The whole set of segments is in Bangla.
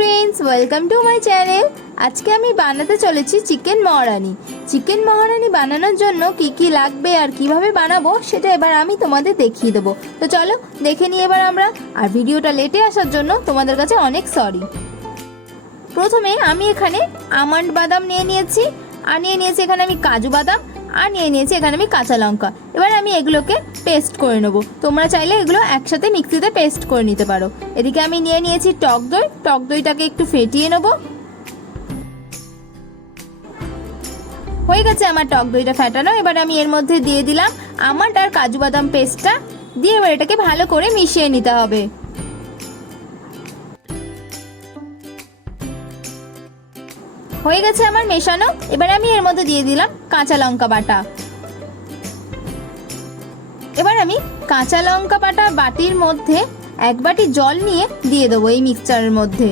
Friends welcome to my channel. आज के आमी बानाते चलेছি চিকেন মহারানি। চিকেন মহারানি বানানোর জন্য কি কি লাগবে আর কিভাবে বানাবো সেটা এবার আমি তোমাদের দেখিয়ে দেবো। তো চলো দেখে নিই এবার আমরা। আর ভিডিওটা লেটে আসার জন্য তোমাদের কাছে অনেক সরি। প্রথমে আমি এখানে আমন্ড বাদাম নিয়ে নিয়েছি, আর নিয়ে নিয়েছি এখানে আমি কাজু বাদাম, আর নিয়ে নিয়েছি এখানে আমি কাঁচা লঙ্কা। এবার আমি এগুলোকে পেস্ট করে নেব। তোমরা চাইলে এগুলো একসাথে মিক্সিতে পেস্ট করে নিতে পারো। এদিকে আমি নিয়ে নিয়েছি টক দই। টক দইটাকে একটু ফেটিয়ে নেব। হয়ে গেছে আমার টক দইটা ফেটানো। এবার আমি এর মধ্যে দিয়ে দিলাম আমন্ড আর কাজু বাদাম পেস্টটা, দিয়ে এবার এটাকে ভালো করে মিশিয়ে নিতে হবে। হয়ে গেছে আমার মেশানো। এবার আমি এর মধ্যে দিয়ে দিলাম কাঁচা লঙ্কা বাটা। এবার আমি কাঁচা লঙ্কা বাটা বাটির মধ্যে এক বাটি জল নিয়ে দিয়ে দেবো এই মিক্সচারের মধ্যে।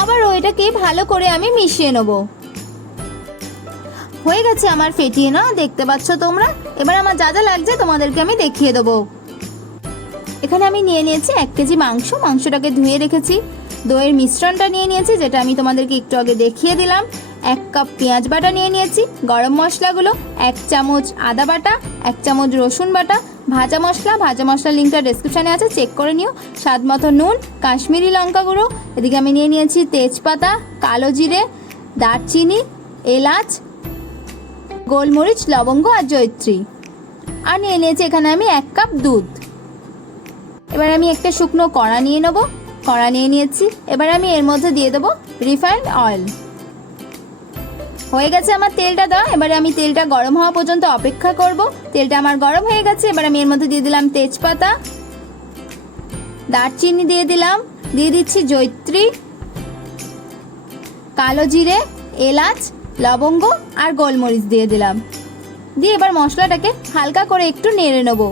আবার ওইটাকে ভালো করে আমি মিশিয়ে নেব। হয়ে গেছে আমার ফেটিয়ে না, দেখতে পাচ্ছ তোমরা। এবার আমার যা যা লাগছে তোমাদেরকে আমি দেখিয়ে দেবো। এখানে আমি নিয়ে নিয়েছি 1 কেজি মাংস। মাংসটাকে ধুয়ে রেখেছি। দইয়ের মিশ্রণটা নিয়ে নিয়েছি, যেটা আমি তোমাদেরকে একটু আগে দেখিয়ে দিলাম। 1 কাপ পেঁয়াজ বাটা নিয়ে নিয়েছি। গরম মশলাগুলো 1 চামচ আদা বাটা, 1 চামচ রসুন বাটা, ভাজা মশলা লিঙ্কটা ডেসক্রিপশানে আছে, চেক করে নিও। স্বাদ মতো নুন, কাশ্মীরি লঙ্কা গুঁড়ো। এদিকে আমি নিয়ে নিয়েছি তেজপাতা, কালো জিরে, দারচিনি, এলাচ, গোলমরিচ, লবঙ্গ আর জয়িত্রী। আর নিয়ে নিয়েছি এখানে আমি 1 কাপ দুধ। এবার আমি একটা শুকনো কড়া নিয়ে নেব। কড়া নিয়ে নিয়েছি। এবার আমি এর মধ্যে দিয়ে দেবো রিফাইন্ড অয়েল। হয়ে গেছে আমার তেলটা দেওয়া। এবারে আমি তেলটা গরম হওয়া পর্যন্ত অপেক্ষা করব। তেলটা আমার গরম হয়ে গেছে। এবার আমি এর মধ্যে দিয়ে দিলাম তেজপাতা, দারচিনি দিয়ে দিলাম, দিয়ে দিচ্ছি জয়িত্রী, কালো জিরে, এলাচ, লবঙ্গ আর গোলমরিচ দিয়ে দিলাম। দিয়ে এবার মশলাটাকে হালকা করে একটু নেড়ে নেব।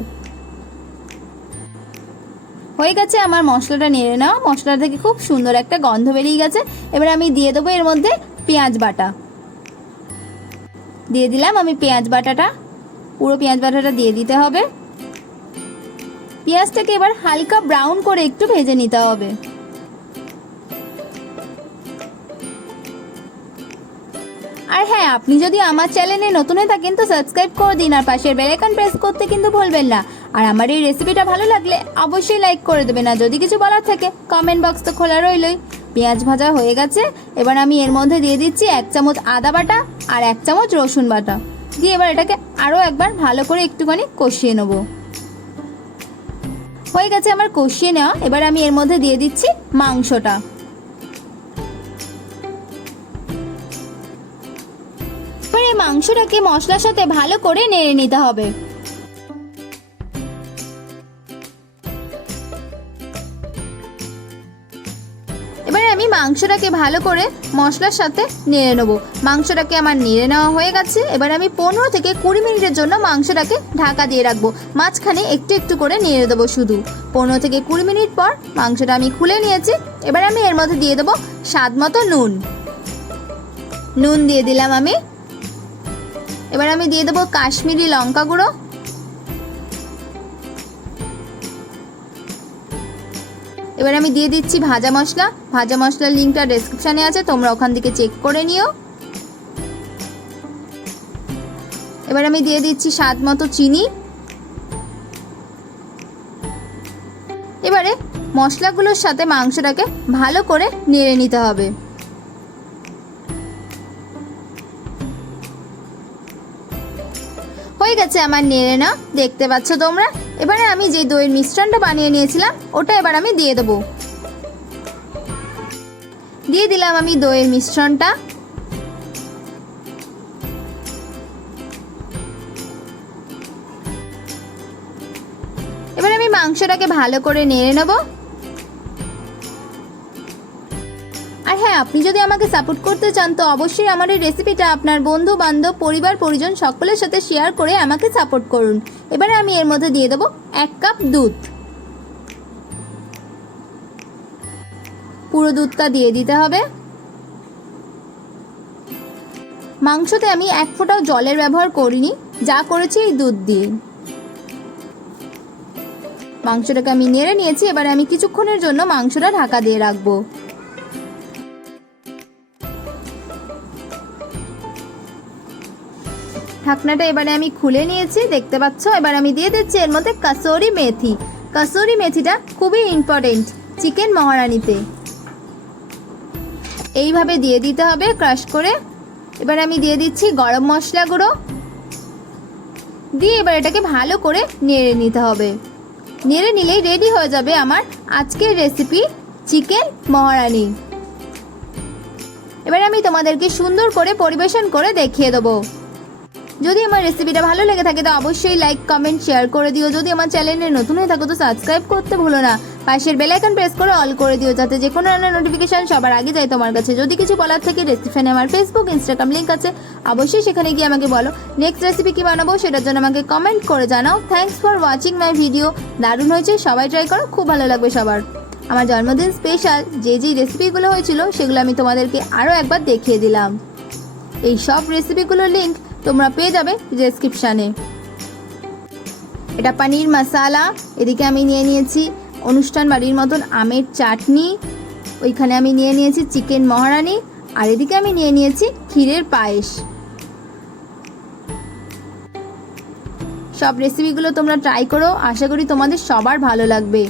হয়ে গেছে আমার মশলাটা নেড়ে নেওয়া। মশলা থেকে খুব সুন্দর একটা গন্ধ বেরিয়ে গেছে। এবার আমি দিয়ে দেবো এর মধ্যে পেঁয়াজ বাটা। দিয়ে দিলাম আমি পেঁয়াজ বাটাটা। পুরো পেঁয়াজ বাটাটা দিয়ে দিতে হবে। পেঁয়াজটাকে এবার হালকা ব্রাউন করে একটু ভেজে নিতে হবে। আর হ্যাঁ, আপনি যদি আমার চ্যানেলে নতুন হয়ে থাকেন তো সাবস্ক্রাইব করে দিন, আর পাশের বেল আইকন প্রেস করতে কিন্তু ভুলবেন না। আর আমার এই রেসিপিটা ভালো লাগলে অবশ্যই লাইক করে দেবেন। আর যদি কিছু বলার থাকে কমেন্ট বক্স তো খোলা রইলই। পেঁয়াজ ভাজা হয়ে গেছে। এবার আমি এর মধ্যে দিয়ে দিচ্ছি 1 চামচ আদা বাটা আর 1 চামচ রসুন বাটা। দিয়ে এবার এটাকে আরও একবার ভালো করে একটুখানি কষিয়ে নেব। হয়ে গেছে আমার কষিয়ে নেওয়া। এবার আমি এর মধ্যে দিয়ে দিচ্ছি মাংসটা। এবার এই মাংসটাকে মশলার সাথে ভালো করে নেড়ে নিতে হবে। এবারে আমি মাংসটাকে ভালো করে মশলার সাথে নেড়ে নেবো। মাংসটাকে আমার নেড়ে নেওয়া হয়ে গেছে। এবার আমি 15 থেকে 20 মিনিটের জন্য মাংসটাকে ঢাকা দিয়ে রাখবো। মাঝখানে একটু একটু করে নেড়ে দেবো শুধু। 15 থেকে 20 মিনিট পর মাংসটা আমি খুলে নিয়েছি। এবার আমি এর মধ্যে দিয়ে দেবো স্বাদ মতো নুন। নুন দিয়ে দিলাম আমি। এবার আমি দিয়ে দেবো কাশ্মীরি লঙ্কা গুঁড়ো। এবার আমি দিয়ে দিচ্ছি ভাজা মশলা। ভাজা মশলার লিঙ্কটা ডেসক্রিপশানে আছে, তোমরা ওখান থেকে চেক করে নিও। এবার আমি দিয়ে দিচ্ছি স্বাদ মতো চিনি। এবারে মশলাগুলোর সাথে মাংসটাকে ভালো করে নেড়ে নিতে হবে। হয়ে গেছে আমার নেড়ে না, দেখতে পাচ্ছ তোমরা। এবারে আমি যে দইয়ের মিশ্রণটা বানিয়ে নিয়েছিলাম ওটা এবার আমি দিয়ে দেবো। দিয়ে দিলাম আমি দইয়ের মিশ্রণটা। এবার আমি মাংসটাকে ভালো করে নেড়ে নেব। আর হ্যাঁ, আপনি যদি আমাকে সাপোর্ট করতে চান তো অবশ্যই আমার এই রেসিপিটা আপনার বন্ধু বান্ধব, পরিবার পরিজন সকলের সাথে শেয়ার করে আমাকে সাপোর্ট করুন। এবারে আমি এর মধ্যে দিয়ে দেবো 1 কাপ দুধ। পুরো দুধটা দিয়ে দিতে হবে। মাংসতে আমি 1 ফোঁটাও জলের ব্যবহার করিনি, যা করেছি এই দুধ দিয়ে। মাংসটাকে আমি নেড়ে নিয়েছি। এবারে আমি কিছুক্ষণের জন্য মাংসটা ঢাকা দিয়ে রাখবো। ঢাকনাটা এবারে আমি খুলে নিয়েছি, দেখতে পাচ্ছ। এবার আমি দিয়ে দিচ্ছি এর মধ্যে কাসুরি মেথি। কাসুরি মেথিটা খুবই ইম্পর্টেন্ট চিকেন মহারানিতে। এইভাবে দিয়ে দিতে হবে ক্রাশ করে। এবার আমি দিয়ে দিচ্ছি গরম মশলা গুঁড়ো দিয়ে এবার এটাকে ভালো করে নেড়ে নিতে হবে। নেড়ে নিলেই রেডি হয়ে যাবে আমার আজকের রেসিপি চিকেন মহারানি। এবার আমি তোমাদেরকে সুন্দর করে পরিবেশন করে দেখিয়ে দেবো। যদি আমার রেসিপিটা ভালো লেগে থাকে তো অবশ্যই লাইক কমেন্ট শেয়ার করে দিও। যদি আমার চ্যানেলে নতুন হয়ে থাকো তো সাবস্ক্রাইব করতে ভুলো না। পাশের বেল আইকন প্রেস করে অল করে দিও, যাতে যে কোনো রান্নার নোটিফিকেশন সবার আগে যায় তোমার কাছে। যদি কিছু বলার থাকে রেসিপি আমার ফেসবুক ইনস্টাগ্রাম লিঙ্ক আছে, অবশ্যই সেখানে গিয়ে আমাকে বলো নেক্সট রেসিপি কি বানাবো, সেটার জন্য আমাকে কমেন্ট করে জানাও। Thanks for watching my video. দারুণ হয়েছে, সবাই ট্রাই করো, খুব ভালো লাগবে সবার। আমার জন্মদিন স্পেশাল যে রেসিপিগুলো হয়েছিল সেগুলো আমি তোমাদেরকে আরও একবার দেখিয়ে দিলাম। এই সব রেসিপিগুলোর লিঙ্ক তোমরা পেয়ে যাবে ডেসক্রিপশানে। এটা পনির মশালা, এদিকে আমি নিয়ে নিয়েছি অনুষ্ঠান বাড়ির মতন আমের চাটনি, ওইখানে আমি নিয়ে নিয়েছি চিকেন মহারানি, আর এদিকে আমি নিয়ে নিয়েছি ক্ষীরের পায়েস। সব রেসিপিগুলো তোমরা ট্রাই করো, আশা করি তোমাদের সবার ভালো লাগবে।